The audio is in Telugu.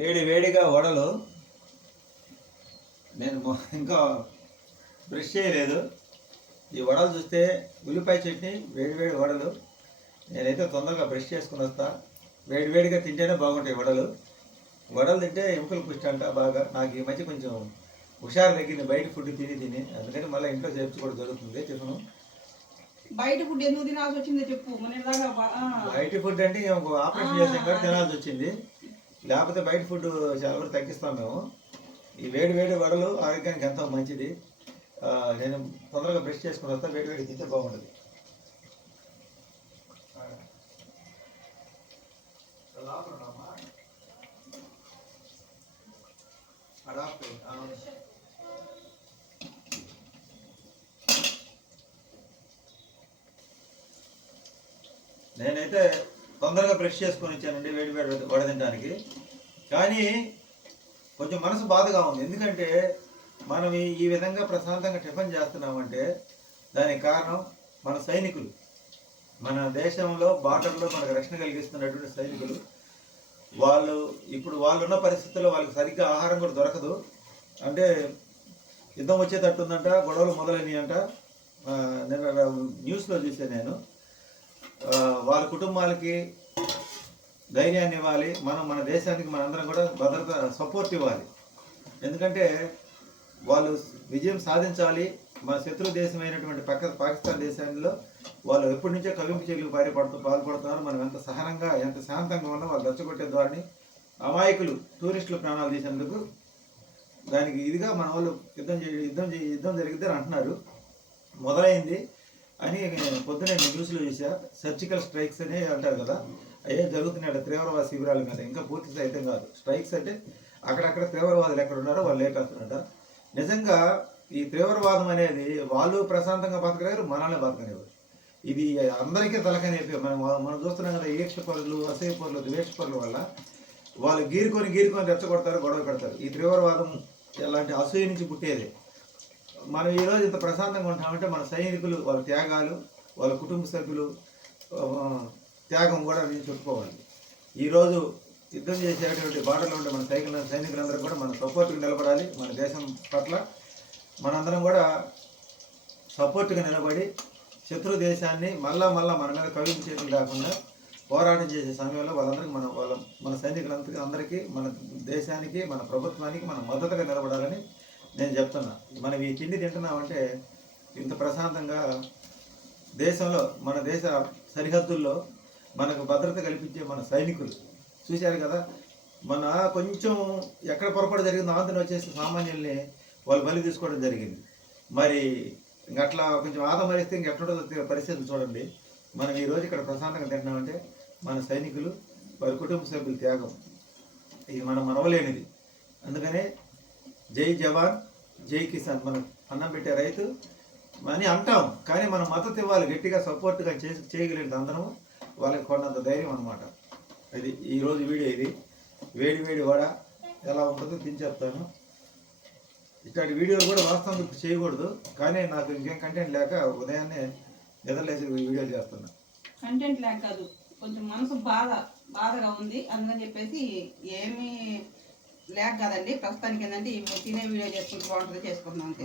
వేడి వేడిగా వడలు. నేను ఇంకా బ్రష్ చేయలేదు. ఈ వడలు చూస్తే ఉల్లిపాయ చట్నీ వేడి వేడి వడలు. నేనైతే తొందరగా బ్రష్ చేసుకుని వస్తా. వేడి వేడిగా తింటేనే బాగుంటాయి వడలు. వడలు తింటే ఎముకలు పుష్టి అంట బాగా. నాకు ఈ మధ్య కొంచెం హుషారు తగ్గింది బయట ఫుడ్ తిని తిని. అందుకని మళ్ళీ ఇంట్లో చేర్చుకోవడం జరుగుతుంది. టిఫిన్ బయట ఫుడ్ ఎందుకు తినాల్సి వచ్చిందో చెప్పు. బయట ఫుడ్ అంటే ఆపరేషన్ చేసాం కాబట్టి తినాల్సి వచ్చింది. లేకపోతే బయట ఫుడ్ చాలా వరకు తగ్గిస్తాం మేము. ఈ వేడి వేడి వడలు ఆరోగ్యానికి ఎంతో మంచిది. నేను తొందరగా బ్రష్ చేసుకుని వస్తా వేడి వేడి తింటే బాగుంటుంది. నేనైతే తొందరగా బ్రష్ చేసుకొని వచ్చానండి వేడి వేడి వడ కానీ కొంచెం మనసు బాధగా ఉంది. ఎందుకంటే మనం ఈ- విధంగా ప్రశాంతంగా టిఫిన్ చేస్తున్నామంటే దానికి కారణం మన సైనికులు. మన దేశంలో బార్డర్లో మనకు రక్షణ కలిగిస్తున్నటువంటి సైనికులు. వాళ్ళు ఇప్పుడు వాళ్ళు ఉన్న పరిస్థితుల్లో వాళ్ళకి సరిగ్గా ఆహారం కూడా దొరకదు. అంటే యుద్ధం వచ్చేటట్టు ఉందంట గొడవలు మొదలైనవి అంట నేను న్యూస్లో చూసాను నేను. వాళ్ళ కుటుంబాలకి ధైర్యాన్ని ఇవ్వాలి. మనం మన దేశానికి మనందరం కూడా భద్రత సపోర్ట్ ఇవ్వాలి. ఎందుకంటే వాళ్ళు విజయం సాధించాలి. మన శత్రు దేశమైనటువంటి పక్క పాకిస్తాన్ దేశంలో వాళ్ళు ఎప్పటి నుంచో కవింపు చర్యలు పారిపడుతూ పాల్పడుతున్నారు. మనం ఎంత సహనంగా ఎంత శాంతంగా ఉన్నా వాళ్ళు రచ్చగొట్టే ద్వారాని అమాయకులు టూరిస్టులు ప్రాణాలు తీసేందుకు దానికి ఇదిగా మన వాళ్ళు యుద్ధం చేయ యుద్ధం యుద్ధం జరిగితే అంటున్నారు. మొదలైంది అని పొద్దునే న్యూస్లో చూసా సర్జికల్ స్ట్రైక్స్ అనే అంటారు కదా. అయ్యే జరుగుతున్నాయి తీవ్రవాద శిబిరాల మీద. ఇంకా పూర్తి సైతం కాదు. స్ట్రైక్స్ అంటే అక్కడక్కడ తీవ్రవాదులు ఎక్కడ ఉన్నారో వాళ్ళు లేపేస్తున్నారట నిజంగా ఈ తీవ్రవాదం అనేది వాళ్ళు ప్రశాంతంగా బతకలేరు మనల్ని బతకలేరు ఇది అందరికీ తలకనేపి మనం మనం చూస్తున్నాం కదా ఈక్ష పరులు అసహ్య పరులు ద్వేష పరుల వల్ల వాళ్ళు గీరుకొని గీరుకొని రెచ్చగొడతారు గొడవ పెడతారు. ఈ తీవ్రవాదం ఇలాంటి అసూయ నుంచి పుట్టేది. మనం ఈరోజు ఇంత ప్రశాంతంగా ఉంటామంటే మన సైనికులు వాళ్ళ త్యాగాలు వాళ్ళ కుటుంబ సభ్యులు త్యాగం కూడా నేను చెప్పుకోవాలి. ఈరోజు యుద్ధం చేసేటువంటి బార్డర్లో ఉండే మన సైకిల్ సైనికులందరూ కూడా మన సపోర్టుగా నిలబడాలి. మన దేశం పట్ల మనందరం కూడా సపోర్ట్గా నిలబడి శత్రు దేశాన్ని మళ్ళా మళ్ళా మన మీద కవింపు చేతులు కాకుండా పోరాటం చేసే సమయంలో వాళ్ళందరికీ మన వాళ్ళ మన సైనికులందరికీ అందరికీ మన దేశానికి మన ప్రభుత్వానికి మన మద్దతుగా నిలబడాలని నేను చెప్తున్నా. మనం ఈ తిండి తింటున్నామంటే ఇంత ప్రశాంతంగా దేశంలో మన దేశ సరిహద్దుల్లో మనకు భద్రత కల్పించే మన సైనికులు. చూశారు కదా? మన కొంచెం ఎక్కడ పొరపాటు జరిగిందో ఆంధ్ర వచ్చేసిన సామాన్యుల్ని వాళ్ళు బలి తీసుకోవడం జరిగింది. మరి ఇంక అట్లా కొంచెం ఆదమరిస్తే మరిస్తే ఎట్లుంటుందో పరిస్థితులు చూడండి. మనం ఈరోజు ఇక్కడ ప్రశాంతంగా తింటున్నామంటే మన సైనికులు వారి కుటుంబ సభ్యుల త్యాగం. ఇది మనం మనవలేనిది అందుకనే జై జవాన్ జై కిసాన్. మనం అన్నం పెట్టే రైతు అని అంటాం. కానీ మనం మద్దతు ఇవ్వాలి గట్టిగా సపోర్ట్గా చేసి చేయగలిగిన అందరము. వాళ్ళకి కొన్నంత ధైర్యం అనమాట ఇది ఈరోజు వీడియో ఇది. వేడి వేడి వడ ఎలా ఉంటుందో తిని చెప్తాను ఇట్లాంటి వీడియోలు కూడా వాస్తవం చేయకూడదు. కానీ నాకు ఇంకేం కంటెంట్ లేక ఉదయాన్నే నిద్రలేసి వీడియోలు చేస్తున్నా. కంటెంట్ లేక కాదు. కొంచెం మనసు బాధ బాధగా ఉంది. అందుకని చెప్పేసి ఏమీ లేక కాదండి. ప్రస్తుతానికి ఏంటంటే తినే వీడియో చేసుకుంటూ బాగుంటుంది అంతే.